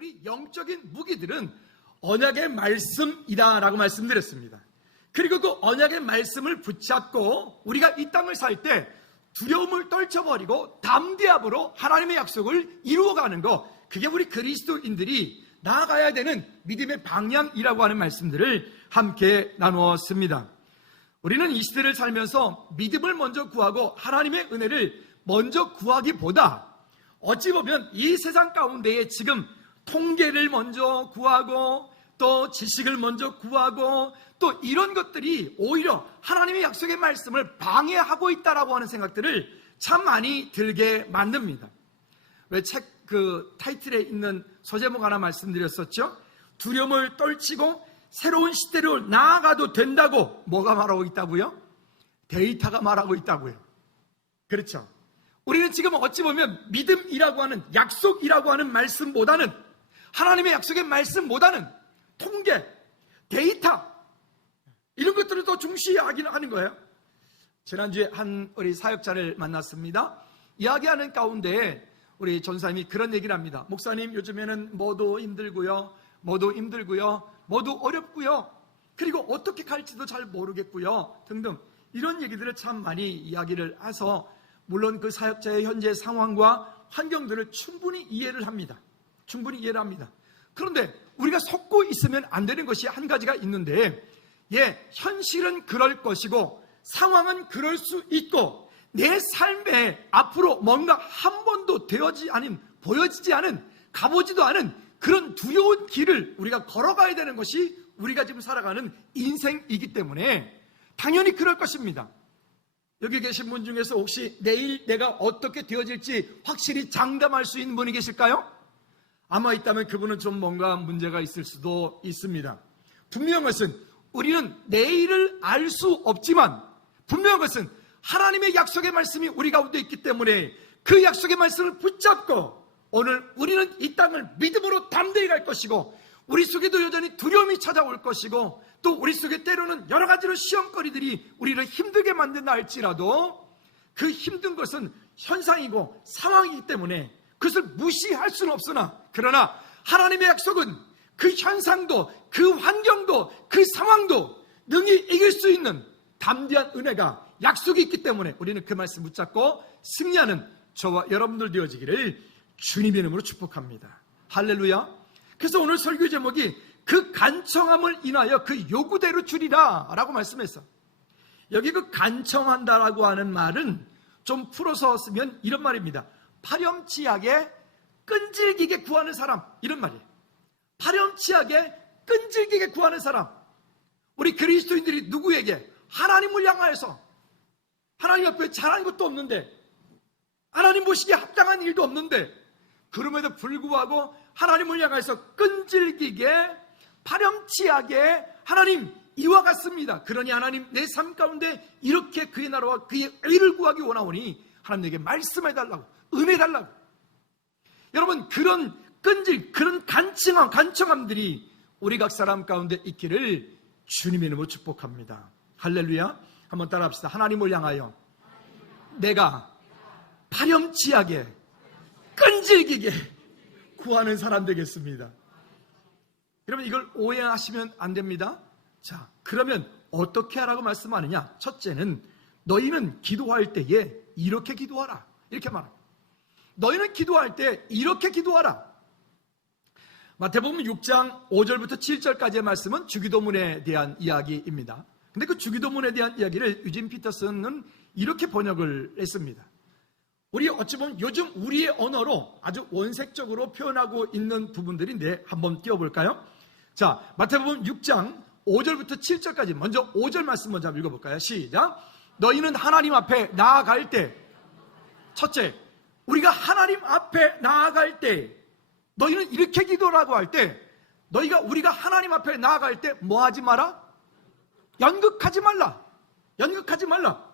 우리 영적인 무기들은 언약의 말씀이다라고 말씀드렸습니다. 그리고 그 언약의 말씀을 붙잡고 우리가 이 땅을 살 때 두려움을 떨쳐버리고 담대함으로 하나님의 약속을 이루어가는 것, 그게 우리 그리스도인들이 나아가야 되는 믿음의 방향이라고 하는 말씀들을 함께 나누었습니다. 우리는 이 시대를 살면서 믿음을 먼저 구하고 하나님의 은혜를 먼저 구하기보다 어찌 보면 이 세상 가운데에 지금 통계를 먼저 구하고 또 지식을 먼저 구하고 또 이런 것들이 오히려 하나님의 약속의 말씀을 방해하고 있다라고 하는 생각들을 참 많이 들게 만듭니다. 왜 책 그 타이틀에 있는 소제목 하나 말씀드렸었죠? 두려움을 떨치고 새로운 시대로 나아가도 된다고 뭐가 말하고 있다고요? 데이터가 말하고 있다고요. 그렇죠. 우리는 지금 어찌 보면 믿음이라고 하는, 약속이라고 하는 말씀보다는, 하나님의 약속의 말씀보다는 통계, 데이터 이런 것들을 더 중시하는 거예요. 지난주에 한 우리 사역자를 만났습니다. 이야기하는 가운데 우리 전사님이 그런 얘기를 합니다. 목사님, 요즘에는 뭐도 힘들고요, 뭐도 어렵고요, 그리고 어떻게 갈지도 잘 모르겠고요 등등 이런 얘기들을 참 많이 이야기를 해서, 물론 그 사역자의 현재 상황과 환경들을 충분히 이해를 합니다. 그런데 우리가 속고 있으면 안 되는 것이 한 가지가 있는데, 현실은 그럴 것이고 상황은 그럴 수 있고 내 삶에 앞으로 뭔가 한 번도 보여지지 않은, 가보지도 않은 그런 두려운 길을 우리가 걸어가야 되는 것이 우리가 지금 살아가는 인생이기 때문에 당연히 그럴 것입니다. 여기 계신 분 중에서 혹시 내일 내가 어떻게 되어질지 확실히 장담할 수 있는 분이 계실까요? 아마 있다면 그분은 좀 뭔가 문제가 있을 수도 있습니다. 분명한 것은 우리는 내일을 알 수 없지만 분명한 것은 하나님의 약속의 말씀이 우리 가운데 있기 때문에 그 약속의 말씀을 붙잡고 오늘 우리는 이 땅을 믿음으로 담대히 갈 것이고, 우리 속에도 여전히 두려움이 찾아올 것이고, 또 우리 속에 때로는 여러 가지로 시험거리들이 우리를 힘들게 만든다 할지라도 그 힘든 것은 현상이고 상황이기 때문에 그것을 무시할 수는 없으나, 그러나 하나님의 약속은 그 현상도, 그 환경도, 그 상황도 능히 이길 수 있는 담대한 은혜가, 약속이 있기 때문에 우리는 그 말씀 붙잡고 승리하는 저와 여러분들 되어지기를 주님의 이름으로 축복합니다. 할렐루야. 그래서 오늘 설교 제목이 그 간청함을 인하여 그 요구대로 주리라 라고 말씀했어. 여기 그 간청한다라고 하는 말은 좀 풀어서 쓰면 이런 말입니다. 파렴치하게 끈질기게 구하는 사람, 이런 말이에요. 파렴치하게 끈질기게 구하는 사람. 우리 그리스도인들이 누구에게? 하나님을 향하여서. 하나님 앞에 잘하는 것도 없는데, 하나님 보시기에 합당한 일도 없는데, 그럼에도 불구하고 하나님을 향해서 끈질기게 파렴치하게 하나님 이와 같습니다. 그러니 하나님 내 삶 가운데 이렇게 그의 나라와 그의 의를 구하기 원하오니 하나님 내게 말씀해달라고, 은혜해달라고. 여러분, 그런 그런 간청함들이 우리 각 사람 가운데 있기를 주님의 이름으로 축복합니다. 할렐루야. 한번 따라합시다. 하나님을 향하여 내가 파렴치하게 끈질기게 구하는 사람 되겠습니다. 여러분, 이걸 오해하시면 안 됩니다. 자, 그러면 어떻게 하라고 말씀하느냐? 첫째는 너희는 기도할 때에 이렇게 기도하라, 이렇게 말합니다. 너희는 기도할 때 이렇게 기도하라. 마태복음 6장 5절부터 7절까지의 말씀은 주기도문에 대한 이야기입니다. 근데 그 주기도문에 대한 이야기를 유진 피터슨은 이렇게 번역을 했습니다. 우리 어찌 보면 요즘 우리의 언어로 아주 원색적으로 표현하고 있는 부분들인데 한번 띄워볼까요? 자, 마태복음 6장 5절부터 7절까지 먼저 5절 말씀 먼저 읽어볼까요? 시작. 너희는 하나님 앞에 나아갈 때, 첫째, 우리가 하나님 앞에 나아갈 때, 너희는 이렇게 기도라고 할 때, 우리가 하나님 앞에 나아갈 때 뭐 하지 마라? 연극하지 말라. 연극하지 말라.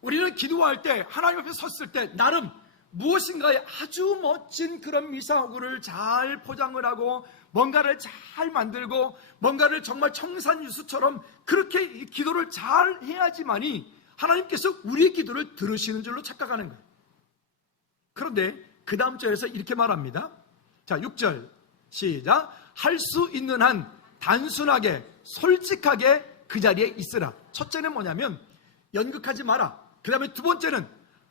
우리는 기도할 때, 하나님 앞에 섰을 때 나름 무엇인가에 아주 멋진 그런 미사오구를 잘 포장을 하고 뭔가를 잘 만들고 뭔가를 정말 청산유수처럼 그렇게 기도를 잘 해야지만이 하나님께서 우리의 기도를 들으시는 줄로 착각하는 거예요. 그런데 그 다음 절에서 이렇게 말합니다. 자, 6절 시작. 할 수 있는 한 단순하게 솔직하게 그 자리에 있으라. 첫째는 뭐냐면 연극하지 마라. 그 다음에 두 번째는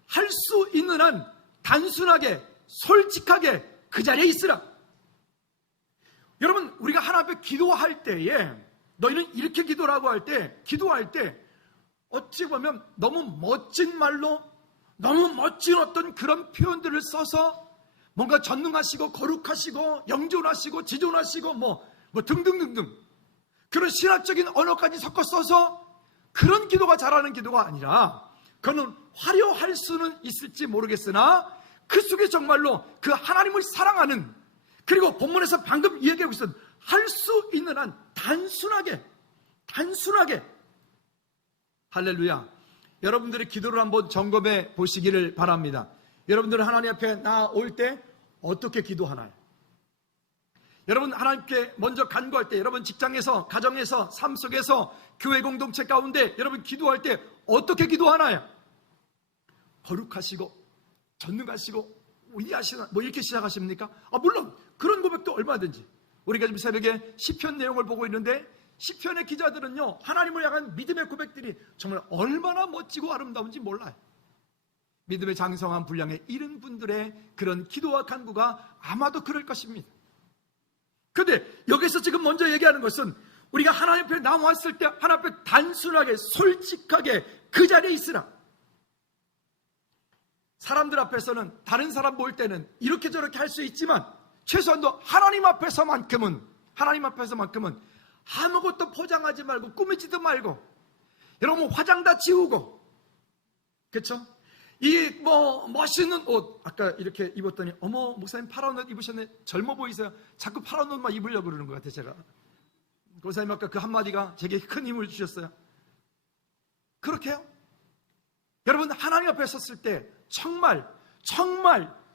할 수 있는 한 단순하게 솔직하게 그 자리에 있으라. 여러분, 우리가 하나님 앞에 기도할 때에 너희는 이렇게 기도라고 할 때, 기도할 때 어찌 보면 너무 멋진 말로, 너무 멋진 어떤 그런 표현들을 써서 뭔가 전능하시고 거룩하시고 영존하시고 지존하시고 뭐 등등등등 그런 신학적인 언어까지 섞어 써서 그런 기도가 잘하는 기도가 아니라, 그거는 화려할 수는 있을지 모르겠으나 그 속에 정말로 그 하나님을 사랑하는, 그리고 본문에서 방금 이야기하고 있었던 할 수 있는 한 단순하게 할렐루야. 여러분들의 기도를 한번 점검해 보시기를 바랍니다. 여러분들은 하나님 앞에 나올 때 어떻게 기도하나요? 여러분 하나님께 먼저 간구할 때, 여러분 직장에서, 가정에서, 삶 속에서, 교회 공동체 가운데 여러분 기도할 때 어떻게 기도하나요? 거룩하시고 전능하시고 위대하시나 뭐 이렇게 시작하십니까? 물론 그런 고백도 얼마든지. 우리가 지금 새벽에 시편 내용을 보고 있는데 시편의 기자들은요, 하나님을 향한 믿음의 고백들이 정말 얼마나 멋지고 아름다운지 몰라요. 믿음의 장성한 분량에 이른 분들의 그런 기도와 간구가 아마도 그럴 것입니다. 그런데 여기서 지금 먼저 얘기하는 것은 우리가 하나님 앞에 나왔을 때 하나님 앞에 단순하게 솔직하게 그 자리에 있으라. 사람들 앞에서는, 다른 사람 볼 때는 이렇게 저렇게 할 수 있지만 최소한도 하나님 앞에서만큼은 아무것도 포장하지 말고 꾸미지도 말고, 여러분 화장 다 지우고, 그렇죠? 이 멋있는 옷 아까 이렇게 입었더니 어머 목사님 파란 옷 입으셨네, 젊어 보이세요. 자꾸 파란 옷만 입으려고 그러는 것 같아요. 제가 목사님 아까 그 한마디가 제게 큰 힘을 주셨어요. 그렇게요? 여러분 하나님 앞에 섰을 때 정말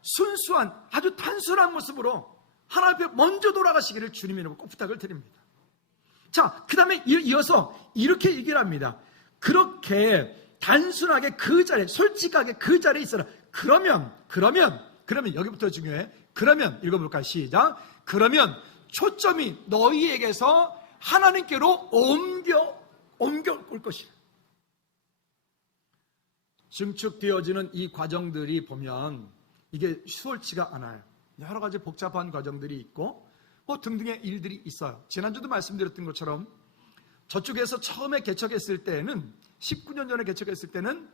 순수한 아주 단순한 모습으로 하나님 앞에 먼저 돌아가시기를 주님의 이름으로 꼭 부탁을 드립니다. 자, 그 다음에 이어서 이렇게 얘기를 합니다. 그렇게 단순하게 그 자리에, 솔직하게 그 자리에 있어라. 그러면 여기부터 중요해. 그러면 읽어볼까요? 시작. 그러면 초점이 너희에게서 하나님께로 옮겨 올 것이라. 증축되어지는 이 과정들이 보면 이게 수월치가 않아요. 여러 가지 복잡한 과정들이 있고 등등의 일들이 있어요. 지난주도 말씀드렸던 것처럼 저쪽에서 처음에 개척했을 때는 19년 전에 개척했을 때는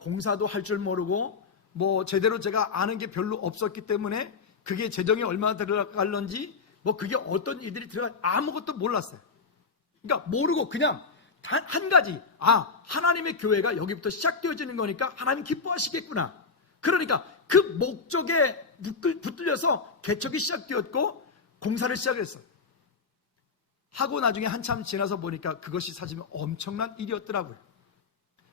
공사도 할 줄 모르고 제대로 제가 아는 게 별로 없었기 때문에 그게 재정이 얼마나 들어갈런지 그게 어떤 일들이 들어가 아무것도 몰랐어요. 그러니까 모르고 그냥 단 한 가지, 하나님의 교회가 여기부터 시작되어지는 거니까 하나님 기뻐하시겠구나. 그러니까 그 목적에 붙들려서 개척이 시작되었고 공사를 시작했어요. 하고 나중에 한참 지나서 보니까 그것이 사실 엄청난 일이었더라고요.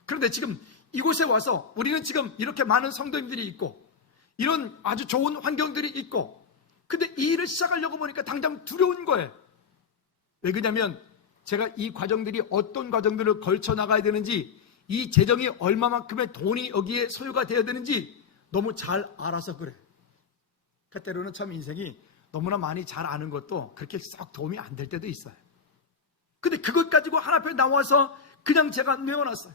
그런데 지금 이곳에 와서 우리는 지금 이렇게 많은 성도님들이 있고 이런 아주 좋은 환경들이 있고, 근데 이 일을 시작하려고 보니까 당장 두려운 거예요. 왜 그러냐면 제가 이 과정들이 어떤 과정들을 걸쳐 나가야 되는지, 이 재정이 얼마만큼의 돈이 여기에 소요가 되어야 되는지 너무 잘 알아서 그래. 그 때로는 참 인생이 너무나 많이 잘 아는 것도 그렇게 썩 도움이 안 될 때도 있어요. 근데 그것 가지고 하나님 앞에 나와서 그냥 제가 메워놨어요.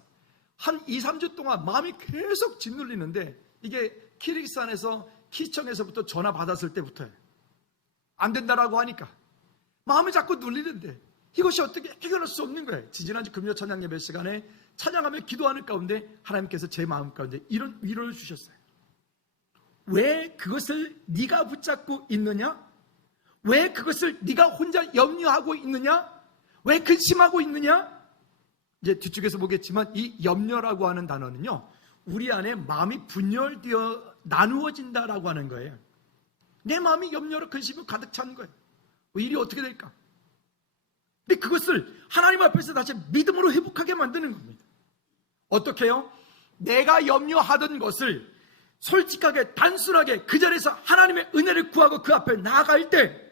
한 2, 3주 동안 마음이 계속 짓눌리는데, 이게 키르기스탄에서 키청에서부터 전화 받았을 때부터예요. 안 된다라고 하니까 마음이 자꾸 눌리는데 이것이 어떻게 해결할 수 없는 거예요. 지지난주 금요 찬양 예배 시간에 찬양하며 기도하는 가운데 하나님께서 제 마음 가운데 이런 위로를 주셨어요. 왜 그것을 네가 붙잡고 있느냐? 왜 그것을 네가 혼자 염려하고 있느냐? 왜 근심하고 있느냐? 이제 뒤쪽에서 보겠지만 이 염려라고 하는 단어는요, 우리 안에 마음이 분열되어 나누어진다라고 하는 거예요. 내 마음이 염려로 근심으로 가득 찬 거예요. 일이 어떻게 될까? 근데 그것을 하나님 앞에서 다시 믿음으로 회복하게 만드는 겁니다. 어떻게 해요? 내가 염려하던 것을 솔직하게 단순하게 그 자리에서 하나님의 은혜를 구하고 그 앞에 나아갈 때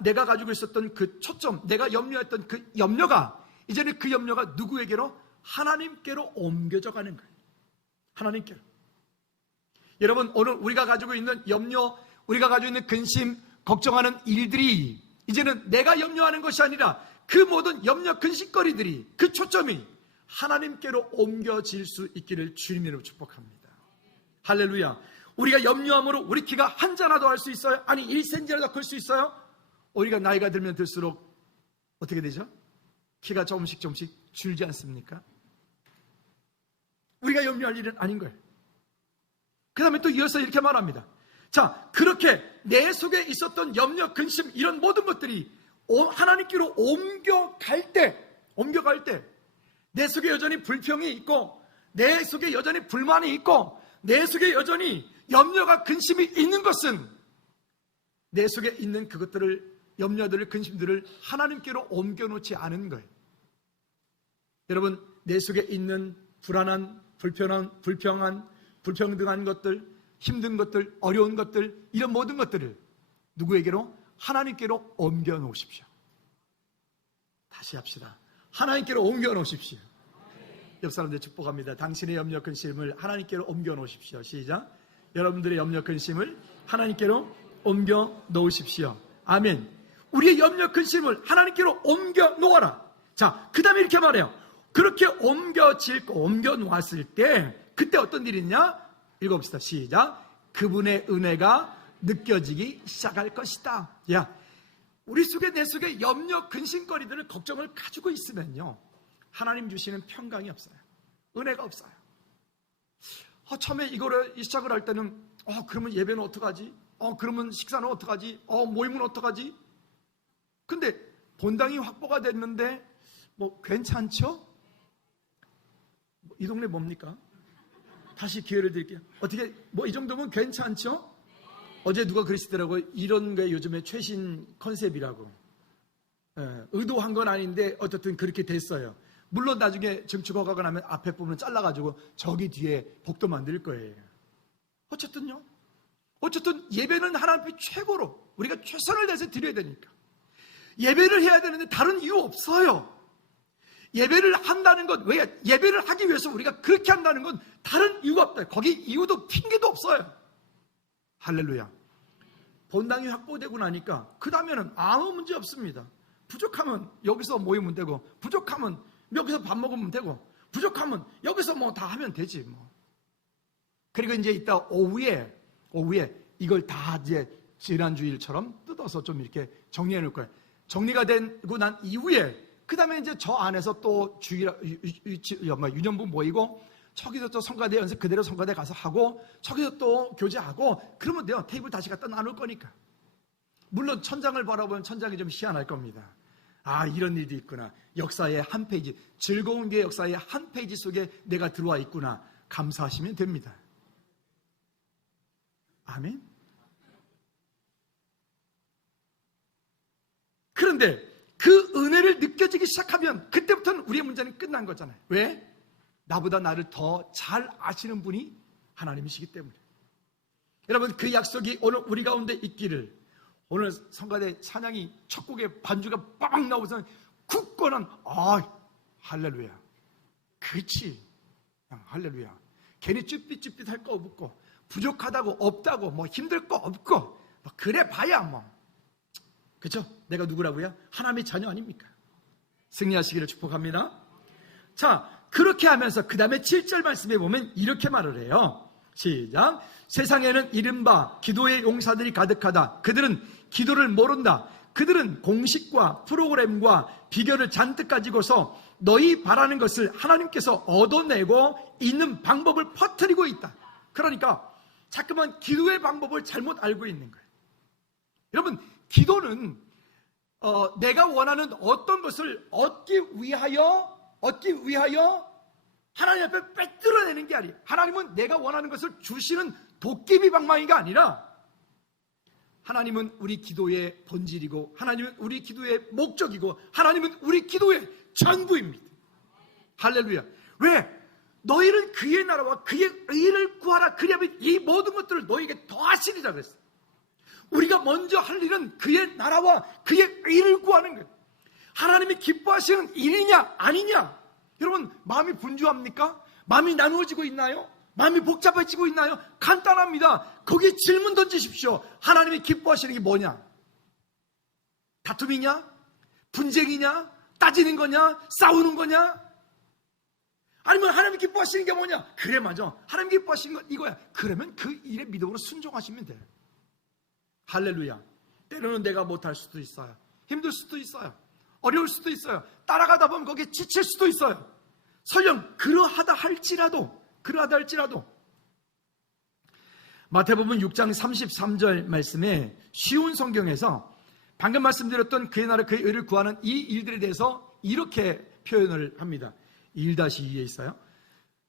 내가 가지고 있었던 그 초점, 내가 염려했던 그 염려가 이제는 그 염려가 누구에게로? 하나님께로 옮겨져 가는 거예요. 하나님께로. 여러분, 오늘 우리가 가지고 있는 염려, 우리가 가지고 있는 근심, 걱정하는 일들이 이제는 내가 염려하는 것이 아니라 그 모든 염려 근심거리들이 그 초점이 하나님께로 옮겨질 수 있기를 주님으로 축복합니다. 할렐루야. 우리가 염려함으로 우리 키가 한 자라도 할 수 있어요? 아니 1cm라도 클 수 있어요? 우리가 나이가 들면 들수록 어떻게 되죠? 키가 조금씩 줄지 않습니까? 우리가 염려할 일은 아닌 거예요. 그 다음에 또 이어서 이렇게 말합니다. 자, 그렇게 내 속에 있었던 염려, 근심 이런 모든 것들이 하나님께로 옮겨갈 때 내 속에 여전히 불평이 있고 내 속에 여전히 불만이 있고 내 속에 여전히 염려가 근심이 있는 것은 내 속에 있는 그것들을 염려들을 근심들을 하나님께로 옮겨놓지 않은 거예요. 여러분, 내 속에 있는 불안한, 불평한, 불평등한 것들, 힘든 것들, 어려운 것들, 이런 모든 것들을 누구에게로? 하나님께로 옮겨놓으십시오. 다시 합시다. 하나님께로 옮겨놓으십시오. 옆 사람들 축복합니다. 당신의 염려 근심을 하나님께로 옮겨놓으십시오. 시작. 여러분들의 염려 근심을 하나님께로 옮겨놓으십시오. 아멘. 우리의 염려 근심을 하나님께로 옮겨놓아라. 자, 그 다음에 이렇게 말해요. 그렇게 옮겨놓았을 때 그때 어떤 일이 있냐? 읽어봅시다. 시작. 그분의 은혜가 느껴지기 시작할 것이다. 야, 우리 속에 내 속에 염려 근심거리들을 걱정을 가지고 있으면요, 하나님 주시는 평강이 없어요. 은혜가 없어요. 처음에 이거를 시작을 할 때는 그러면 예배는 어떡하지? 그러면 식사는 어떡하지? 모임은 어떡하지? 근데 본당이 확보가 됐는데 뭐 괜찮죠? 이 동네 뭡니까? 다시 기회를 드릴게요. 어떻게 뭐 이 정도면 괜찮죠? 어제 누가 그러시더라고요. 이런 게 요즘에 최신 컨셉이라고. 의도한 건 아닌데 어쨌든 그렇게 됐어요. 물론 나중에 정치가 허가가 나면 앞에 부분 잘라가지고 저기 뒤에 복도 만들 거예요. 어쨌든 예배는 하나님 앞에 최고로 우리가 최선을 다해서 드려야 되니까 예배를 해야 되는데 다른 이유 없어요. 예배를 한다는 것, 왜 예배를 하기 위해서 우리가 그렇게 한다는 건 다른 이유가 없다. 거기 이유도 핑계도 없어요. 할렐루야. 본당이 확보되고 나니까 그 다음에는 아무 문제 없습니다. 부족하면 여기서 모이면 되고, 부족하면 여기서 밥 먹으면 되고, 부족하면 여기서 뭐 다 하면 되지 뭐. 그리고 이제 이따 오후에 이걸 다 이제 지난주일처럼 뜯어서 좀 이렇게 정리해 놓을 거예요. 정리가 되고 난 이후에 그 다음에 이제 저 안에서 또 유년부 모이고, 저기서 또 성가대 연습 그대로 성가대 가서 하고, 저기서 또 교제하고, 그러면 돼요. 테이블 다시 갖다 나눌 거니까. 물론 천장을 바라보면 천장이 좀 희한할 겁니다. 아, 이런 일도 있구나. 역사의 한 페이지, 즐거운 게 역사의 한 페이지 속에 내가 들어와 있구나. 감사하시면 됩니다. 아멘. 그런데 그 은혜를 느껴지기 시작하면 그때부터는 우리의 문제는 끝난 거잖아요. 왜? 나보다 나를 더 잘 아시는 분이 하나님이시기 때문에. 여러분, 그 약속이 오늘 우리 가운데 있기를, 오늘 성가대 찬양이 첫 곡에 반주가 빠박 나오고서 굳건한 할렐루야. 그렇지. 할렐루야. 괜히 쭈삣쭈삣할 거 없고, 부족하다고 없다고 뭐 힘들 거 없고, 뭐 그래 봐야 뭐. 그렇죠? 내가 누구라고요? 하나님의 자녀 아닙니까? 승리하시기를 축복합니다. 자, 그렇게 하면서 그 다음에 7절 말씀에 보면 이렇게 말을 해요. 시작. 세상에는 이른바 기도의 용사들이 가득하다. 그들은 기도를 모른다. 그들은 공식과 프로그램과 비결을 잔뜩 가지고서 너희 바라는 것을 하나님께서 얻어내고 있는 방법을 퍼뜨리고 있다. 그러니까 자꾸만 기도의 방법을 잘못 알고 있는 거예요. 여러분, 기도는 내가 원하는 어떤 것을 얻기 위하여 하나님 앞에 빼들어내는 게 아니에요. 하나님은 내가 원하는 것을 주시는 도깨비 방망이가 아니라, 하나님은 우리 기도의 본질이고, 하나님은 우리 기도의 목적이고, 하나님은 우리 기도의 전부입니다. 할렐루야. 왜? 너희는 그의 나라와 그의 의를 구하라. 그리하면 이 모든 것들을 너희에게 더하시리라 그랬어요. 우리가 먼저 할 일은 그의 나라와 그의 의를 구하는 거예요. 하나님이 기뻐하시는 일이냐 아니냐? 여러분, 마음이 분주합니까? 마음이 나누어지고 있나요? 마음이 복잡해지고 있나요? 간단합니다. 거기에 질문 던지십시오. 하나님이 기뻐하시는 게 뭐냐? 다툼이냐? 분쟁이냐? 따지는 거냐? 싸우는 거냐? 아니면 하나님 기뻐하시는 게 뭐냐? 그래 맞아, 하나님 기뻐하시는 건 이거야. 그러면 그 일에 믿음으로 순종하시면 돼요. 할렐루야. 때로는 내가 못할 수도 있어요. 힘들 수도 있어요. 어려울 수도 있어요. 따라가다 보면 거기에 지칠 수도 있어요. 설령 그러하다 할지라도 마태복음 6장 33절 말씀에 쉬운 성경에서 방금 말씀드렸던 그의 나라 그의 의를 구하는 이 일들에 대해서 이렇게 표현을 합니다. 1-2에 있어요.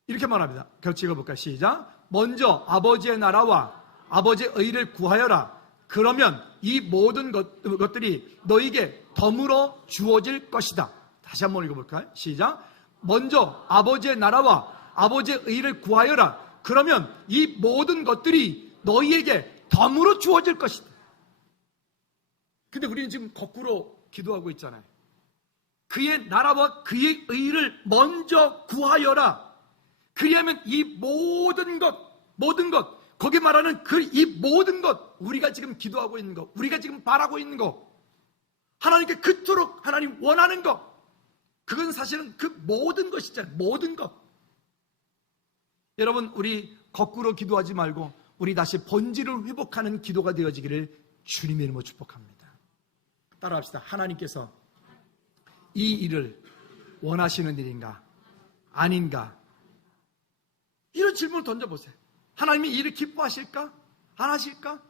이렇게 말합니다. 같이 읽어볼까요? 시작. 먼저 아버지의 나라와 아버지의 의를 구하여라. 그러면 이 모든 것들이 너에게 덤으로 주어질 것이다. 다시 한번 읽어볼까요? 시작. 먼저 아버지의 나라와 아버지의 의를 구하여라. 그러면 이 모든 것들이 너희에게 덤으로 주어질 것이다. 근데 우리는 지금 거꾸로 기도하고 있잖아요. 그의 나라와 그의 의를 먼저 구하여라. 그리하면 이 모든 것, 거기 말하는 이 모든 것, 우리가 지금 기도하고 있는 것, 우리가 지금 바라고 있는 것, 하나님께 그토록 하나님 원하는 것, 그건 사실은 그 모든 것이잖아요. 모든 것. 여러분, 우리 거꾸로 기도하지 말고 우리 다시 본질을 회복하는 기도가 되어지기를 주님의 이름으로 축복합니다. 따라합시다. 하나님께서 이 일을 원하시는 일인가? 아닌가? 이런 질문을 던져보세요. 하나님이 이 일을 기뻐하실까? 안 하실까?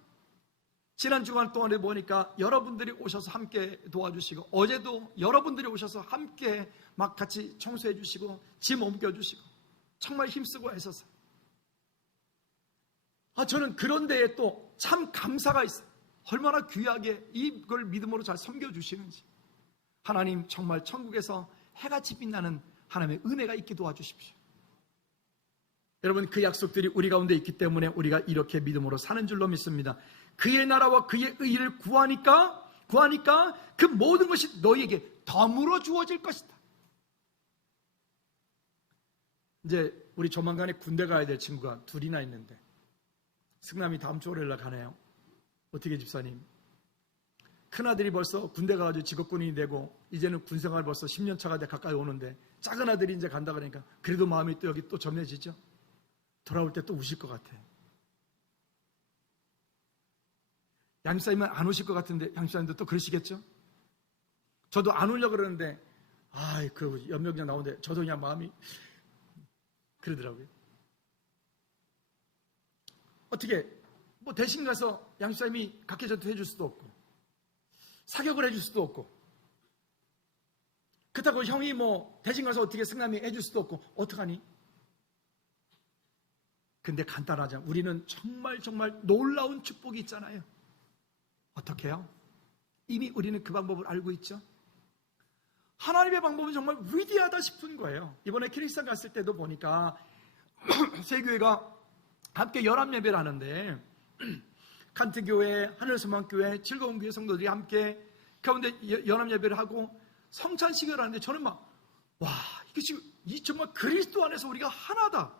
지난 주간 동안에 보니까 여러분들이 오셔서 함께 도와주시고, 어제도 여러분들이 오셔서 함께 막 같이 청소해 주시고 짐 옮겨주시고 정말 힘쓰고 애써서 저는 그런 데에 또 참 감사가 있어요. 얼마나 귀하게 이걸 믿음으로 잘 섬겨주시는지. 하나님 정말 천국에서 해같이 빛나는 하나님의 은혜가 있게 도와주십시오. 여러분, 그 약속들이 우리 가운데 있기 때문에 우리가 이렇게 믿음으로 사는 줄로 믿습니다. 그의 나라와 그의 의를 구하니까 그 모든 것이 너희에게 덤으로 주어질 것이다. 이제 우리 조만간에 군대 가야 될 친구가 둘이나 있는데 승남이 다음 주 월요일 날 가네요. 어떻게 집사님? 큰아들이 벌써 군대 가가지고 직업군인이 되고 이제는 군생활 벌써 10년 차가 돼 가까이 오는데 작은 아들이 이제 간다 그러니까 그래도 마음이 또 여기 또 점해지죠. 돌아올 때 또 우실 것 같아. 양집사님은 안 오실 것 같은데 양집사님도 또 그러시겠죠? 저도 안 오려고 그러는데 그 연명장 나오는데 저도 그냥 마음이 그러더라고요. 어떻게 뭐 대신 가서 양집사님이 각계전도 해줄 수도 없고 사격을 해줄 수도 없고 그렇다고 형이 뭐 대신 가서 어떻게 승남이 해줄 수도 없고 어떡하니? 근데 간단하죠. 우리는 정말 놀라운 축복이 있잖아요. 어떻게 해요? 이미 우리는 그 방법을 알고 있죠. 하나님의 방법은 정말 위대하다 싶은 거예요. 이번에 키리스탄 갔을 때도 보니까 세 교회가 함께 연합예배를 하는데 칸트교회, 하늘소망교회, 즐거운교회 성도들이 함께 가운데 연합예배를 하고 성찬식을 하는데 저는 이게 지금 정말 그리스도 안에서 우리가 하나다.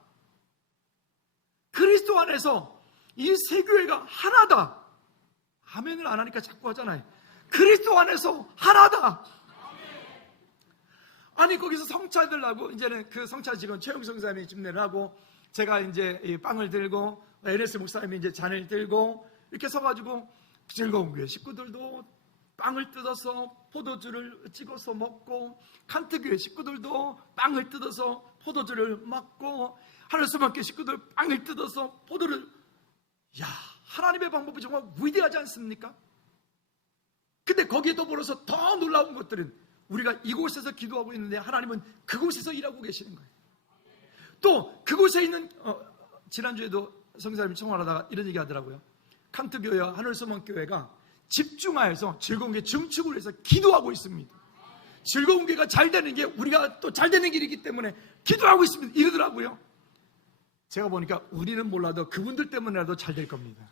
그리스도 안에서 이 세 교회가 하나다. 아멘을 안 하니까 자꾸 하잖아요. 그리스도 안에서 하나다. 아니 거기서 성찬을 하고 이제는 그 성찬식은 최영성 사님이 집례를 하고 제가 이제 빵을 들고 LS 목사님이 이제 잔을 들고 이렇게 서가지고 즐거운 교회 식구들도 빵을 뜯어서 포도주를 찍어서 먹고 칸트 교회 식구들도 빵을 뜯어서 포도주를 먹고 하늘소망교회 식구들 빵을 뜯어서 포도를 하나님의 방법이 정말 위대하지 않습니까? 근데 거기에 더불어서 더 놀라운 것들은 우리가 이곳에서 기도하고 있는데 하나님은 그곳에서 일하고 계시는 거예요. 또 그곳에 있는 지난주에도 성사님이 청원하다가 이런 얘기 하더라고요. 칸트교회와 하늘소망교회가 집중하여서 즐거운 게 증축을 해서 기도하고 있습니다. 즐거운 교회가 잘 되는 게 우리가 또 잘 되는 길이기 때문에 기도하고 있습니다. 이러더라고요. 제가 보니까 우리는 몰라도 그분들 때문에라도 잘 될 겁니다.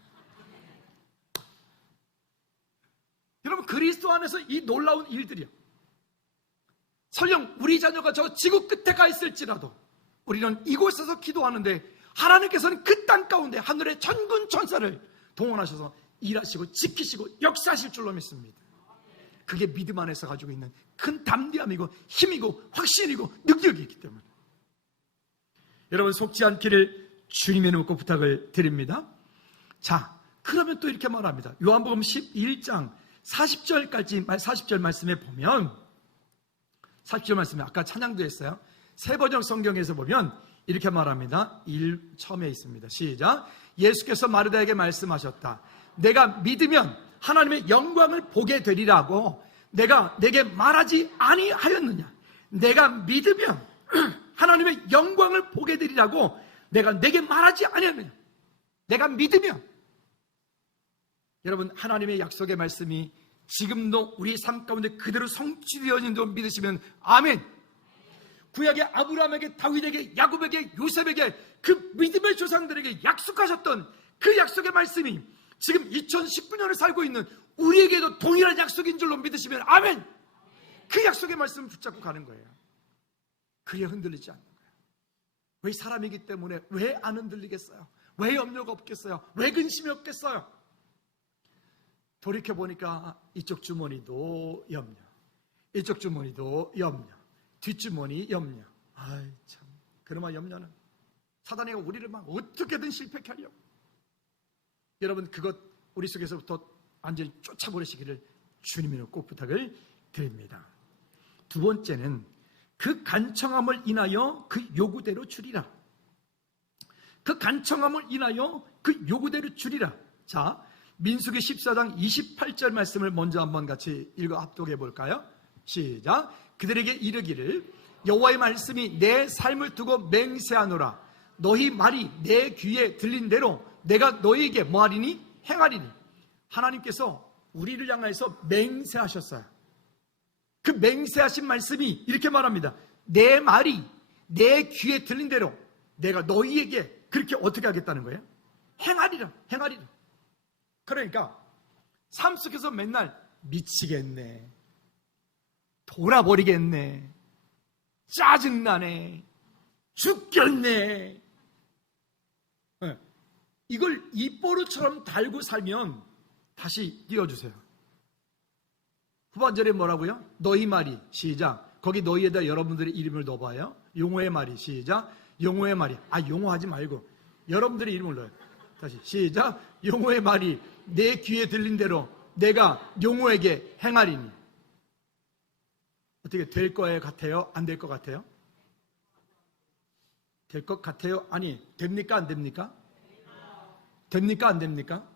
여러분, 그리스도 안에서 이 놀라운 일들이요. 설령 우리 자녀가 저 지구 끝에 가 있을지라도 우리는 이곳에서 기도하는데 하나님께서는 그 땅 가운데 하늘의 천군 천사를 동원하셔서 일하시고 지키시고 역사하실 줄로 믿습니다. 그게 믿음 안에서 가지고 있는 큰 담대함이고 힘이고 확신이고 능력이기 때문에 여러분 속지 않기를 주님의 이름으로 꼭 부탁을 드립니다. 자, 그러면 또 이렇게 말합니다. 요한복음 11장 40절 말씀에 보면 40절 말씀에 아까 찬양도 했어요. 새 번역 성경에서 보면 이렇게 말합니다. 처음에 있습니다. 시작. 예수께서 마르다에게 말씀하셨다. 내가 믿으면 하나님의 영광을 보게 되리라고 내가 내게 말하지 아니하였느냐. 내가 믿으면 하나님의 영광을 보게 되리라고 내가 내게 말하지 아니하느냐. 내가 믿으면. 여러분, 하나님의 약속의 말씀이 지금도 우리 삶 가운데 그대로 성취되어진 줄 믿으시면 아멘. 구약의 아브라함에게, 다윗에게, 야곱에게, 요셉에게, 그 믿음의 조상들에게 약속하셨던 그 약속의 말씀이 지금 2019년을 살고 있는 우리에게도 동일한 약속인 줄로 믿으시면 아멘. 그 약속의 말씀을 붙잡고 가는 거예요. 그래야 흔들리지 않는 거예요. 왜 사람이기 때문에 왜 안 흔들리겠어요? 왜 염려가 없겠어요? 왜 근심이 없겠어요? 돌이켜보니까 이쪽 주머니도 염려, 이쪽 주머니도 염려, 뒷주머니 염려. 아이 참, 그나마 염려는 사단이 우리를 막 어떻게든 실패케 하려고. 여러분, 그것 우리 속에서부터 완전히 쫓아버리시기를 주님으로 꼭 부탁을 드립니다. 두 번째는 그 간청함을 인하여 그 요구대로 주리라. 그 간청함을 인하여 그 요구대로 주리라. 자, 민수기 14장 28절 말씀을 먼저 한번 같이 읽어 합독해 볼까요? 시작. 그들에게 이르기를 여호와의 말씀이 내 삶을 두고 맹세하노라. 너희 말이 내 귀에 들린 대로 내가 너희에게 뭐하리니? 행하리니. 하나님께서 우리를 향해서 맹세하셨어요. 그 맹세하신 말씀이 이렇게 말합니다. 내 말이 내 귀에 들린 대로 내가 너희에게 그렇게 어떻게 하겠다는 거예요? 행하리라. 행하리라. 그러니까 삶 속에서 맨날 미치겠네, 돌아버리겠네, 짜증나네, 죽겠네, 이걸 입버릇처럼 달고 살면 다시 띄워주세요. 후반절에 뭐라고요? 너희 말이. 시작. 거기 너희에다 여러분들의 이름을 넣어봐요. 용호의 말이. 시작. 용호의 말이. 용호하지 말고 여러분들의 이름을 넣어요. 다시 시작. 용호의 말이 내 귀에 들린 대로 내가 용호에게 행하리니. 어떻게 될 것 같아요? 안 될 것 같아요? 될 것 같아요? 아니, 됩니까? 안 됩니까? 됩니까? 안 됩니까?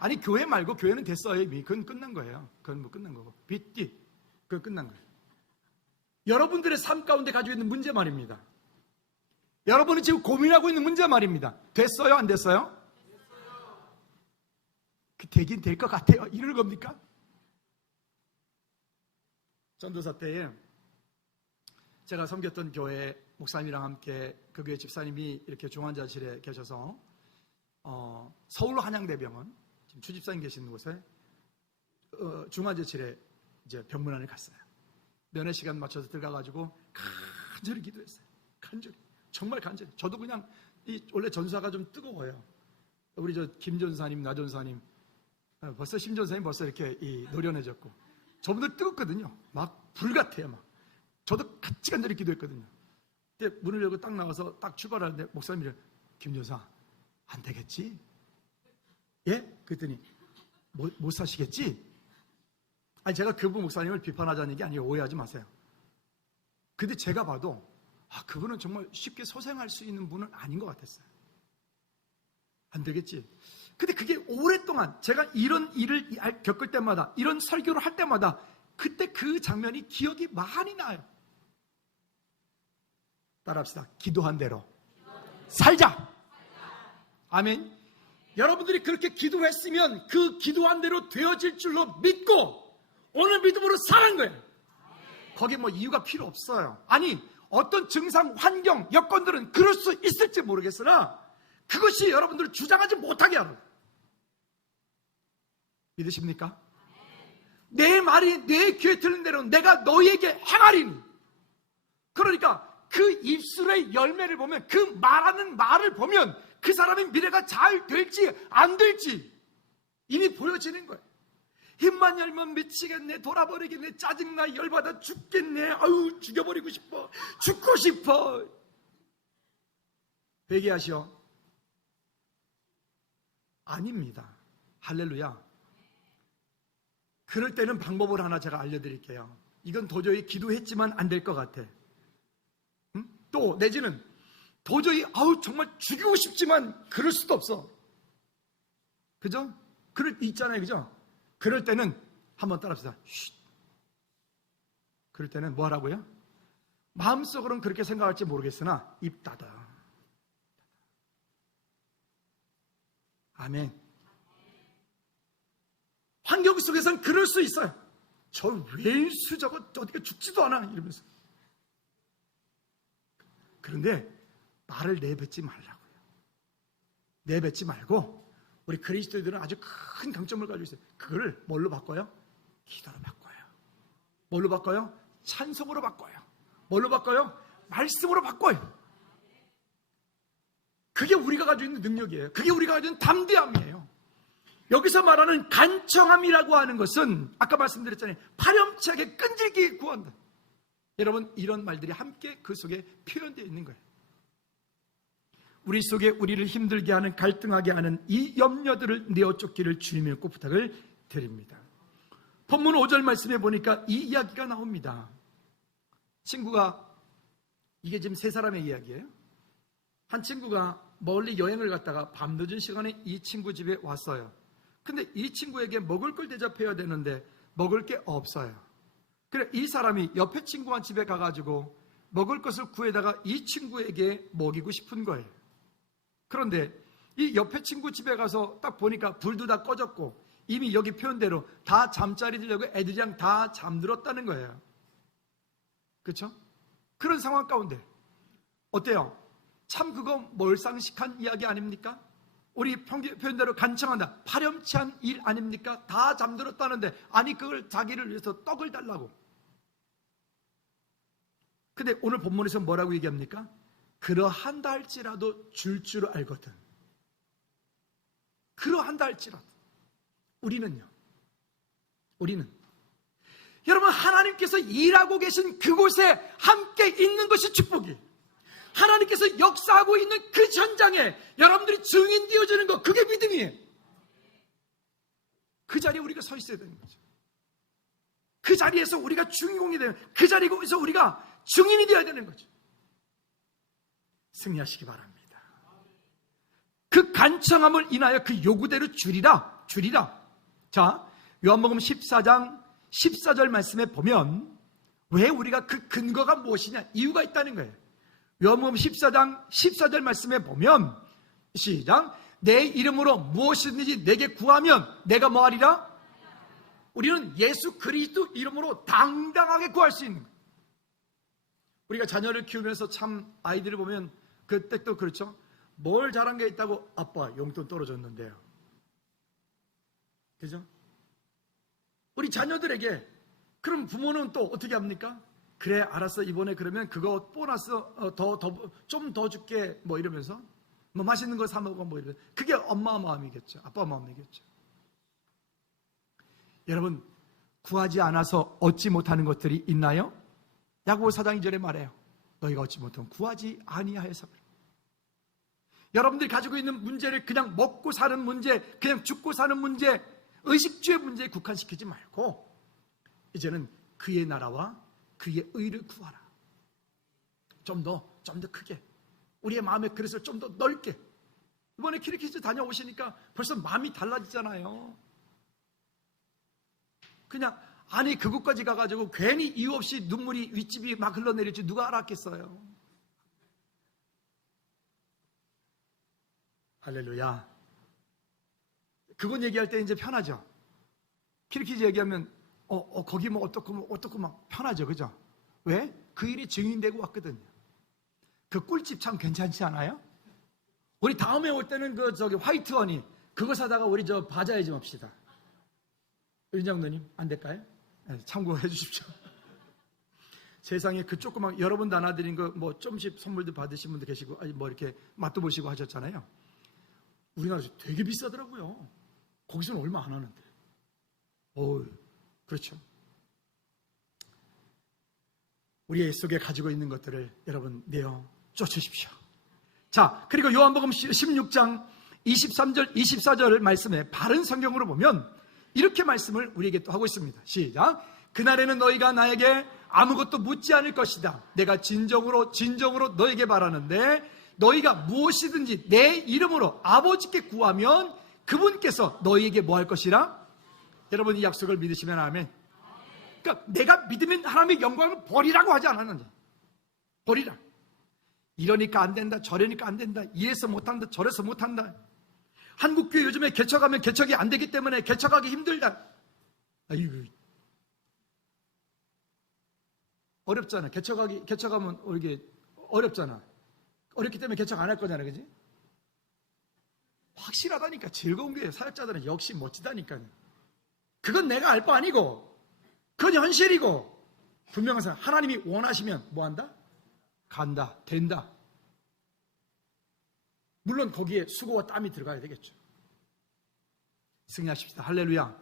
아니, 교회 말고 교회는 됐어요. 이미 그건 끝난 거예요. 그건 뭐 끝난 거고. 빚기 그건 끝난 거예요. 여러분들의 삶 가운데 가지고 있는 문제 말입니다. 여러분이 지금 고민하고 있는 문제 말입니다. 됐어요? 안 됐어요? 되긴 될 것 같아요. 이럴 겁니까? 전도사 때에 제가 섬겼던 교회 목사님이랑 함께 그 교회 집사님이 이렇게 중환자실에 계셔서 서울 한양대병원 지금 주집사님 계시는 곳에 중환자실에 이제 병문안에 갔어요. 면회 시간 맞춰서 들어가가지고 간절히 기도했어요. 간절히, 정말 간절히. 저도 그냥 원래 전사가 좀 뜨거워요. 우리 저 김 전사님, 나 전사님, 벌써 심 전사님 벌써 이렇게 노련해졌고, 저분들 뜨겁거든요. 막 불 같아요. 막 저도 같이 간절히 기도했거든요. 그때 문을 열고 딱 나와서 딱 출발하는데 목사님이 김 전사 안 되겠지? 예? 그랬더니 못 사시겠지? 아니, 제가 그분 목사님을 비판하자는 게 아니에요. 오해하지 마세요. 근데 제가 봐도 그분은 정말 쉽게 소생할 수 있는 분은 아닌 것 같았어요. 안 되겠지. 근데 그게 오랫동안 제가 이런 일을 겪을 때마다, 이런 설교를 할 때마다 그때 그 장면이 기억이 많이 나요. 따라합시다. 기도한 대로 살자. 아멘. 여러분들이 그렇게 기도했으면 그 기도한 대로 되어질 줄로 믿고 오늘 믿음으로 사는 거예요. 거기 뭐 이유가 필요 없어요. 아니, 어떤 증상, 환경, 여건들은 그럴 수 있을지 모르겠으나 그것이 여러분들을 주장하지 못하게 하는 거예요. 믿으십니까? 내 말이 내 귀에 들린 대로 내가 너희에게 행하리니. 그러니까 그 입술의 열매를 보면, 그 말하는 말을 보면 그 사람의 미래가 잘 될지 안 될지 이미 보여지는 거예요. 이 입만 열면 미치겠네, 돌아버리겠네, 짜증나, 열받아 죽겠네, 아유 죽여버리고 싶어, 죽고 싶어. 회개하시오. 아닙니다. 할렐루야. 그럴 때는 방법을 하나 제가 알려드릴게요. 이건 도저히 기도했지만 안 될 것 같아. 응? 또 내지는 도저히 아우 정말 죽이고 싶지만 그럴 수도 없어. 그죠? 있잖아요, 그죠? 그럴 때는 한번 따라합시다. 쉿. 그럴 때는 뭐 하라고요? 마음속으로는 그렇게 생각할지 모르겠으나 입 닫아. 아멘. 환경 속에서는 그럴 수 있어요. 저 웬수 저거 어떻게 죽지도 않아 이러면서. 그런데 말을 내뱉지 말라고요. 내뱉지 말고 우리 그리스도인들은 아주 큰 강점을 가지고 있어요. 그거를 뭘로 바꿔요? 기도로 바꿔요. 뭘로 바꿔요? 찬송으로 바꿔요. 뭘로 바꿔요? 말씀으로 바꿔요. 그게 우리가 가지고 있는 능력이에요. 그게 우리가 가지고 있는 담대함이에요. 여기서 말하는 간청함이라고 하는 것은 아까 말씀드렸잖아요. 파렴치하게 끈질기게 구한다. 여러분, 이런 말들이 함께 그 속에 표현되어 있는 거예요. 우리 속에 우리를 힘들게 하는, 갈등하게 하는 이 염려들을 내어 쫓기를 주님의 꼭 부탁을 드립니다. 본문 5절 말씀에 보니까 이 이야기가 나옵니다. 친구가, 이게 지금 세 사람의 이야기예요. 한 친구가 멀리 여행을 갔다가 밤늦은 시간에 이 친구 집에 왔어요. 근데 이 친구에게 먹을 걸 대접해야 되는데 먹을 게 없어요. 그래 이 사람이 옆에 친구 한 집에 가가지고 먹을 것을 구해다가 이 친구에게 먹이고 싶은 거예요. 그런데 이 옆에 친구 집에 가서 딱 보니까 불도 다 꺼졌고 이미 여기 표현대로 다 잠자리 들려고 애들이랑 다 잠들었다는 거예요. 그렇죠? 그런 상황 가운데 어때요? 참 그거 몰상식한 이야기 아닙니까? 우리 표현대로 간청한다. 파렴치한 일 아닙니까? 다 잠들었다는데 아니 그걸 자기를 위해서 떡을 달라고. 근데 오늘 본문에서 뭐라고 얘기합니까? 그러한다 할지라도 줄 줄 알거든. 그러한다 할지라도. 우리는요. 우리는 여러분 하나님께서 일하고 계신 그곳에 함께 있는 것이 축복이에요. 하나님께서 역사하고 있는 그 현장에 여러분들이 증인 되어주는 것, 그게 믿음이에요. 그 자리에 우리가 서 있어야 되는 거죠. 그 자리에서 우리가 주인공이 되는, 그 자리에서 우리가 증인이 되어야 되는 거죠. 승리하시기 바랍니다. 그 간청함을 인하여 그 요구대로 줄이라. 자, 요한복음 14장 14절 말씀에 보면 왜 우리가 그 근거가 무엇이냐, 이유가 있다는 거예요. 요한복음 14장 14절 말씀에 보면 시작, 내 이름으로 무엇이든지 내게 구하면 내가 뭐하리라? 우리는 예수 그리스도 이름으로 당당하게 구할 수 있는 거예요. 우리가 자녀를 키우면서 참 아이들을 보면 그때 또 그렇죠. 뭘 잘한 게 있다고, 아빠 용돈 떨어졌는데요. 그죠? 우리 자녀들에게 그럼 부모는 또 어떻게 합니까? 그래 알았어 이번에 그러면 그거 보너스 좀 더 줄게 뭐 이러면서 뭐 맛있는 거 사 먹어 뭐 이러면서. 그게 엄마 마음이겠죠. 아빠 마음이겠죠. 여러분 구하지 않아서 얻지 못하는 것들이 있나요? 야고보 4장 2절에 말해요. 너희가 얻지 못하면 구하지 아니하여서 그래. 여러분들이 가지고 있는 문제를 그냥 먹고 사는 문제, 그냥 죽고 사는 문제, 의식주의 문제에 국한시키지 말고 이제는 그의 나라와 그의 의를 구하라. 좀 더 크게 우리의 마음의 그릇을 좀 더 넓게. 이번에 키르키즈 다녀오시니까 벌써 마음이 달라지잖아요. 그냥 아니 그곳까지 가가지고 괜히 이유 없이 눈물이 윗집이 막 흘러내릴지 누가 알았겠어요. 할렐루야. 그곳 얘기할 때 이제 편하죠. 키르키즈 얘기하면 거기 뭐 어떻고 막 편하죠. 그죠? 왜? 그 일이 증인되고 왔거든요. 그 꿀집 참 괜찮지 않아요? 우리 다음에 올 때는 화이트원이 그거 사다가 우리 바자회 좀 합시다. 윤장로님 안 될까요? 네, 참고해 주십시오. 세상에 그 조그만 여러분 나눠드린 거 뭐 좀씩 선물도 받으신 분도 계시고 뭐 이렇게 맛도 보시고 하셨잖아요. 우리나라에서 되게 비싸더라고요. 거기서는 얼마 안 하는데. 그렇죠. 우리의 속에 가지고 있는 것들을 여러분 내어 쫓으십시오. 자, 그리고 요한복음 16장 23절, 24절 말씀에 바른 성경으로 보면 이렇게 말씀을 우리에게 또 하고 있습니다. 시작. 그날에는 너희가 나에게 아무것도 묻지 않을 것이다. 내가 진정으로 너에게 말하는데 너희가 무엇이든지 내 이름으로 아버지께 구하면 그분께서 너희에게 뭐 할 것이라? 여러분 이 약속을 믿으시면 아멘. 그러니까 내가 믿으면 하나님의 영광을 버리라고 하지 않았는지. 버리라. 이러니까 안 된다, 저러니까 안 된다, 이래서 못한다, 저래서 못한다. 한국교회 요즘에 개척하면 개척이 안 되기 때문에 개척하기 힘들다. 아이고, 어렵잖아. 개척하면 이게 어렵잖아. 어렵기 때문에 개척 안 할 거잖아, 그지? 확실하다니까. 즐거운 교회 사역자들은 역시 멋지다니까요. 그건 내가 알 바 아니고, 그건 현실이고, 분명한 사람. 하나님이 원하시면 뭐 한다? 간다, 된다. 물론 거기에 수고와 땀이 들어가야 되겠죠. 승리하십시다. 할렐루야.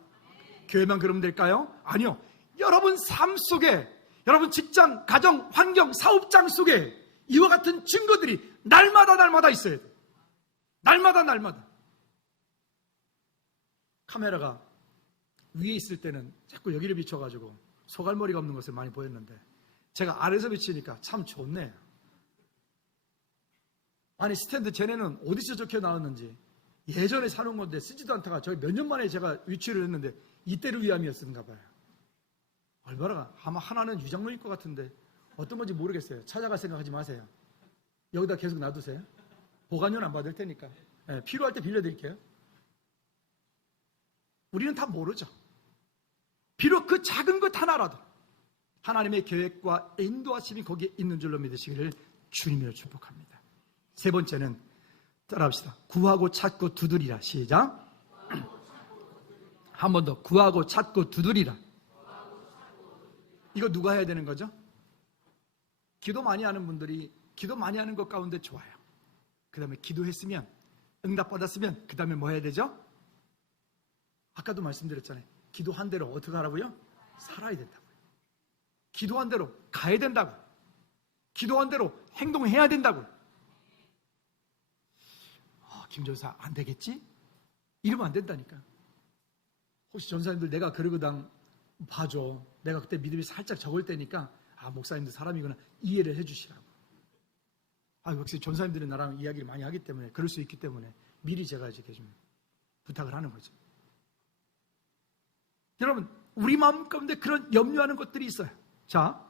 교회만 그러면 될까요? 아니요. 여러분 삶 속에, 여러분 직장, 가정, 환경, 사업장 속에 이와 같은 증거들이 날마다 있어야 돼요. 날마다. 카메라가 위에 있을 때는 자꾸 여기를 비춰가지고 소갈머리가 없는 것을 많이 보였는데 제가 아래에서 비치니까 참 좋네요. 아니 스탠드 쟤네는 어디서 저렇게 나왔는지 예전에 사놓은 건데 쓰지도 않다가 저희 몇 년 만에 제가 위치를 했는데 이때를 위함이었는가 봐요. 얼마나 아마 하나는 유장로일 것 같은데 어떤 건지 모르겠어요. 찾아갈 생각하지 마세요. 여기다 계속 놔두세요. 보관료는 안 받을 테니까. 네, 필요할 때 빌려드릴게요. 우리는 다 모르죠. 비록 그 작은 것 하나라도 하나님의 계획과 인도하심이 거기에 있는 줄로 믿으시기를 주님으로 축복합니다. 세 번째는 따라합시다. 구하고 찾고 두드리라. 시작. 한 번 더. 구하고 찾고 두드리라. 이거 누가 해야 되는 거죠? 기도 많이 하는 분들이 기도 많이 하는 것 가운데 좋아요. 그 다음에 기도했으면 응답받았으면 그 다음에 뭐 해야 되죠? 아까도 말씀드렸잖아요. 기도한 대로 어떻게 하라고요? 살아야 된다고요. 기도한 대로 가야 된다고. 기도한 대로 행동해야 된다고. 김 전사 안 되겠지? 이러면 안 된다니까. 혹시 전사님들 내가 그러고당 봐줘. 내가 그때 믿음이 살짝 적을 때니까 목사님도 사람이구나 이해를 해주시라고. 역시 전사님들은 나랑 이야기를 많이 하기 때문에 그럴 수 있기 때문에 미리 제가 이렇게 좀 부탁을 하는 거죠. 여러분 우리 마음 가운데 그런 염려하는 것들이 있어요. 자,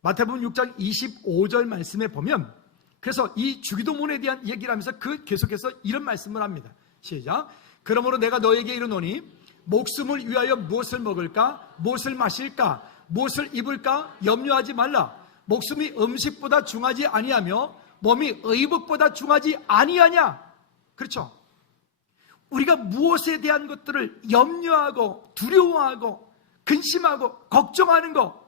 마태복음 6장 25절 말씀에 보면 그래서 이 주기도문에 대한 얘기를 하면서 계속해서 이런 말씀을 합니다. 시작. 그러므로 내가 너에게 이르노니 목숨을 위하여 무엇을 먹을까? 무엇을 마실까? 무엇을 입을까? 염려하지 말라. 목숨이 음식보다 중하지 아니하며 몸이 의복보다 중하지 아니하냐? 그렇죠? 우리가 무엇에 대한 것들을 염려하고 두려워하고 근심하고 걱정하는 것.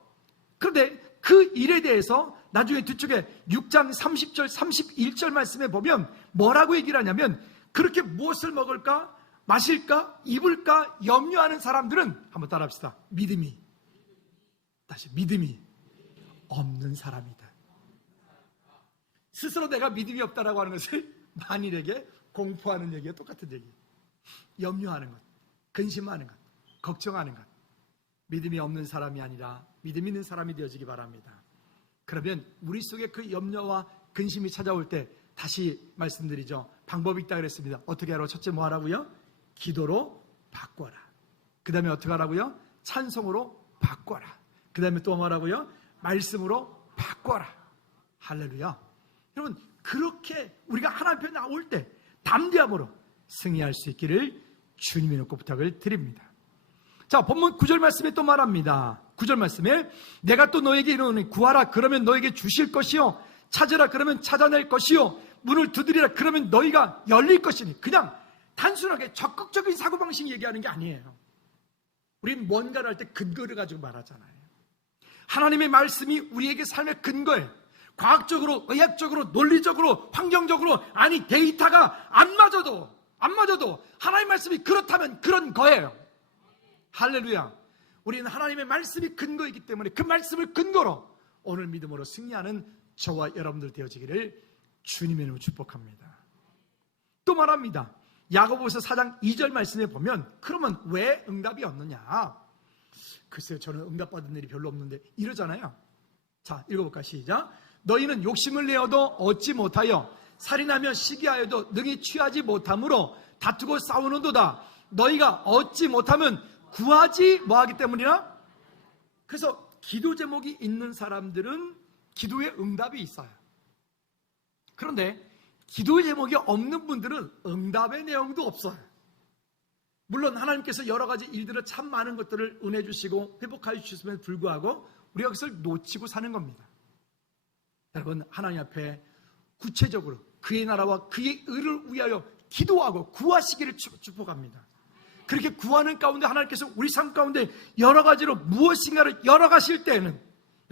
그런데 그 일에 대해서 나중에 뒤쪽에 6장 30절 31절 말씀에 보면 뭐라고 얘기를 하냐면 그렇게 무엇을 먹을까? 마실까? 입을까? 염려하는 사람들은 한번 따라합시다. 믿음이 없는 사람이다. 스스로 내가 믿음이 없다라고 하는 것을 만일에게 공포하는 얘기와 똑같은 얘기. 염려하는 것, 근심하는 것, 걱정하는 것. 믿음이 없는 사람이 아니라 믿음 있는 사람이 되어지기 바랍니다. 그러면 우리 속에 그 염려와 근심이 찾아올 때 다시 말씀드리죠. 방법이 있다 그랬습니다. 어떻게 하라고? 첫째 뭐 하라고요? 기도로 바꿔라. 그 다음에 어떻게 하라고요? 찬송으로 바꿔라. 그 다음에 또 뭐 하라고요? 말씀으로 바꿔라. 할렐루야. 여러분 그렇게 우리가 하나님 편에 나올 때 담대함으로 승리할 수 있기를 주님의 놓고 부탁을 드립니다. 자, 본문 9절 말씀에 또 말합니다. 9절 말씀에 내가 또 너에게 이르노니 구하라 그러면 너에게 주실 것이요 찾으라 그러면 찾아낼 것이요 문을 두드리라 그러면 너희가 열릴 것이니. 그냥 단순하게 적극적인 사고방식 얘기하는 게 아니에요. 우리는 뭔가를 할 때 근거를 가지고 말하잖아요. 하나님의 말씀이 우리에게 삶의 근거예요. 과학적으로, 의학적으로, 논리적으로, 환경적으로, 아니 데이터가 안 맞아도 하나님의 말씀이 그렇다면 그런 거예요. 할렐루야. 우리는 하나님의 말씀이 근거이기 때문에 그 말씀을 근거로 오늘 믿음으로 승리하는 저와 여러분들 되어지기를 주님의 이름으로 축복합니다. 또 말합니다. 야고보서 4장 2절 말씀에 보면 그러면 왜 응답이 없느냐? 글쎄요, 저는 응답받은 일이 별로 없는데 이러잖아요. 자, 읽어볼까? 시작. 너희는 욕심을 내어도 얻지 못하여 살인하며 시기하여도 능히 취하지 못함으로 다투고 싸우는도다. 너희가 얻지 못하면 구하지 뭐하기 때문이나? 그래서 기도 제목이 있는 사람들은 기도에 응답이 있어요. 그런데 기도 제목이 없는 분들은 응답의 내용도 없어요. 물론 하나님께서 여러 가지 일들을 참 많은 것들을 은혜 주시고 회복하여 주셨음에도 불구하고 우리가 그것을 놓치고 사는 겁니다. 여러분, 하나님 앞에 구체적으로 그의 나라와 그의 의를 위하여 기도하고 구하시기를 축복합니다. 그렇게 구하는 가운데 하나님께서 우리 삶 가운데 여러 가지로 무엇인가를 열어가실 때에는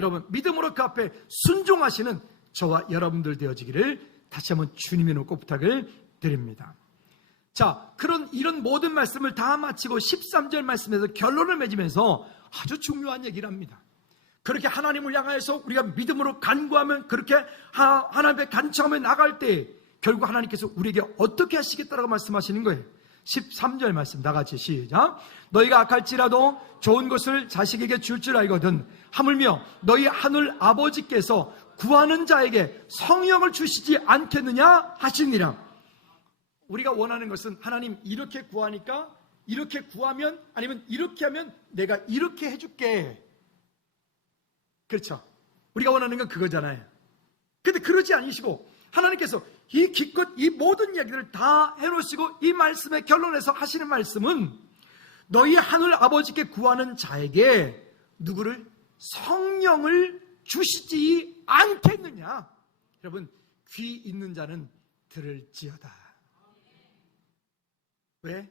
여러분, 믿음으로 그 앞에 순종하시는 저와 여러분들 되어지기를 다시 한번 주님의 이름으로 꼭 부탁을 드립니다. 자, 이런 모든 말씀을 다 마치고 13절 말씀에서 결론을 맺으면서 아주 중요한 얘기를 합니다. 그렇게 하나님을 향해서 우리가 믿음으로 간구하면, 그렇게 하나님 앞에 간청하며 나갈 때 결국 하나님께서 우리에게 어떻게 하시겠다라고 말씀하시는 거예요. 13절 말씀 다같이 시작. 너희가 악할지라도 좋은 것을 자식에게 줄 줄 알거든 하물며 너희 하늘 아버지께서 구하는 자에게 성령을 주시지 않겠느냐 하시니라. 우리가 원하는 것은 하나님 이렇게 구하니까 이렇게 구하면, 아니면 이렇게 하면 내가 이렇게 해줄게. 그렇죠? 우리가 원하는 건 그거잖아요. 근데 그러지 않으시고 하나님께서 이 기껏 이 모든 이야기들을 다 해놓으시고 이 말씀의 결론에서 하시는 말씀은 너희 하늘 아버지께 구하는 자에게 누구를? 성령을 주시지 않겠느냐. 여러분, 귀 있는 자는 들을지어다. 왜?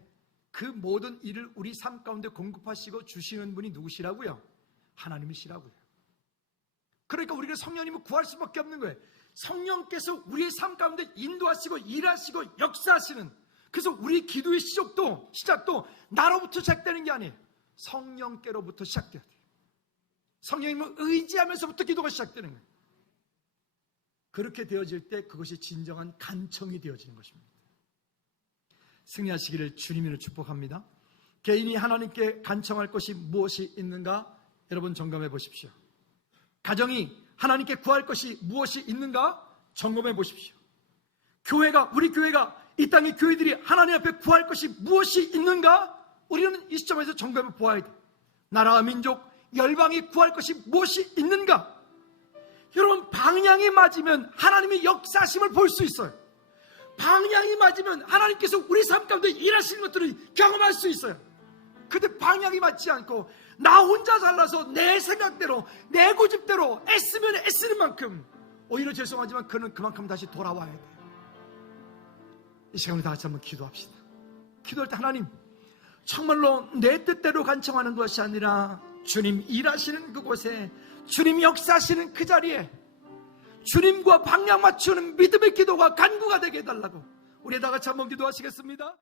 그 모든 일을 우리 삶 가운데 공급하시고 주시는 분이 누구시라고요? 하나님이시라고요. 그러니까 우리가 성령님을 구할 수밖에 없는 거예요. 성령께서 우리의 삶 가운데 인도하시고 일하시고 역사하시는, 그래서 우리 기도의 시작도 나로부터 시작되는 게 아니에요. 성령께로부터 시작돼야 돼요. 성령님을 의지하면서부터 기도가 시작되는 거예요. 그렇게 되어질 때 그것이 진정한 간청이 되어지는 것입니다. 승리하시기를 주님으로 축복합니다. 개인이 하나님께 간청할 것이 무엇이 있는가? 여러분 점검해 보십시오. 가정이 하나님께 구할 것이 무엇이 있는가? 점검해 보십시오. 우리 교회가, 이 땅의 교회들이 하나님 앞에 구할 것이 무엇이 있는가? 우리는 이 시점에서 점검해 보아야 돼. 나라와 민족, 열방이 구할 것이 무엇이 있는가? 여러분, 방향이 맞으면 하나님의 역사심을 볼 수 있어요. 방향이 맞으면 하나님께서 우리 삶 가운데 일하시는 것들을 경험할 수 있어요. 근데 방향이 맞지 않고 나 혼자 잘라서 내 생각대로, 내 고집대로 애쓰면 애쓰는 만큼 오히려 죄송하지만 그만큼 다시 돌아와야 돼요. 이 시간에 다 같이 한번 기도합시다. 기도할 때 하나님, 정말로 내 뜻대로 간청하는 것이 아니라 주님 일하시는 그곳에, 주님 역사하시는 그 자리에 주님과 방향 맞추는 믿음의 기도가 간구가 되게 해달라고 우리 다 같이 한번 기도하시겠습니다.